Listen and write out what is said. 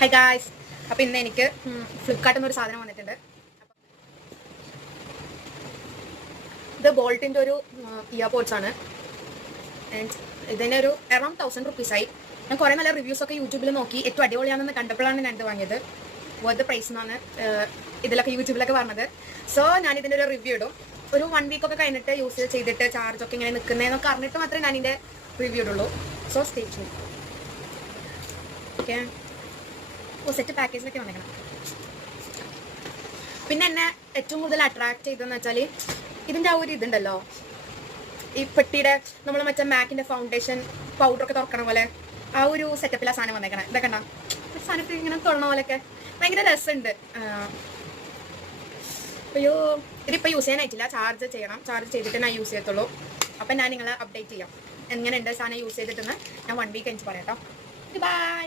High guys, അപ്പോൾ ഇന്ന് എനിക്ക് ഫ്ലിപ്കാർട്ടിൽ നിന്നൊരു സാധനം വന്നിട്ടുണ്ട്. ഇത് ബോൾട്ടിൻ്റെ ഒരു ഇയർപോഡ്സ് ആണ്. ഇതിന് ഒരു അറൗണ്ട് 1000 റുപ്പീസായി. ഞാൻ കുറേ നല്ല റിവ്യൂസൊക്കെ യൂട്യൂബിൽ നോക്കി ഏറ്റവും അടിപൊളിയാണെന്ന് കണ്ടപ്പോഴാണ് ഞാൻ ഇത് വാങ്ങിയത്. വർത്ത് പ്രൈസ് എന്നാണ് ഇതിലൊക്കെ യൂട്യൂബിലൊക്കെ പറഞ്ഞത്. സോ ഞാൻ ഇതിൻ്റെ ഒരു റിവ്യൂ ഇടും. ഒരു 1 വീക്കൊക്കെ കഴിഞ്ഞിട്ട് യൂസ് ചെയ്തിട്ട് ചാർജൊക്കെ ഇങ്ങനെ നിൽക്കുന്നതെന്നൊക്കെ അറിഞ്ഞിട്ട് മാത്രമേ ഞാൻ ഇതിൻ്റെ റിവ്യൂ ഇടുള്ളൂ. So stay tune. Okay, set പാക്കേജിലൊക്കെ വന്നേക്കണം. പിന്നെ എന്നെ ഏറ്റവും കൂടുതൽ അട്രാക്ട് ചെയ്തതെന്ന് വെച്ചാൽ ഇതിൻ്റെ ആ ഒരു ഇതുണ്ടല്ലോ, ഈ പെട്ടിയുടെ നമ്മൾ മറ്റേ മാക്കിൻ്റെ ഫൗണ്ടേഷൻ പൗഡറൊക്കെ തുറക്കണ പോലെ ആ ഒരു സെറ്റപ്പിലാണ് സാധനം വന്നേക്കണം. ഇതൊക്കെ ഉണ്ടാ സാധനത്തിൽ ഇങ്ങനെ തുറന്ന പോലെയൊക്കെ ഭയങ്കര രസമുണ്ട്. അയ്യോ, ഇതിപ്പോൾ യൂസ് ചെയ്യാനായിട്ടില്ല, ചാർജ് ചെയ്യണം. ചാർജ് ചെയ്തിട്ട് ഞാൻ യൂസ് ചെയ്യത്തുള്ളൂ. അപ്പം ഞാൻ നിങ്ങളെ അപ്ഡേറ്റ് ചെയ്യാം എങ്ങനെയുണ്ട് സാധനം യൂസ് ചെയ്തിട്ടെന്ന്. ഞാൻ 1 വീക്ക് കഴിഞ്ഞ് പറയാം കേട്ടോ. ബൈ.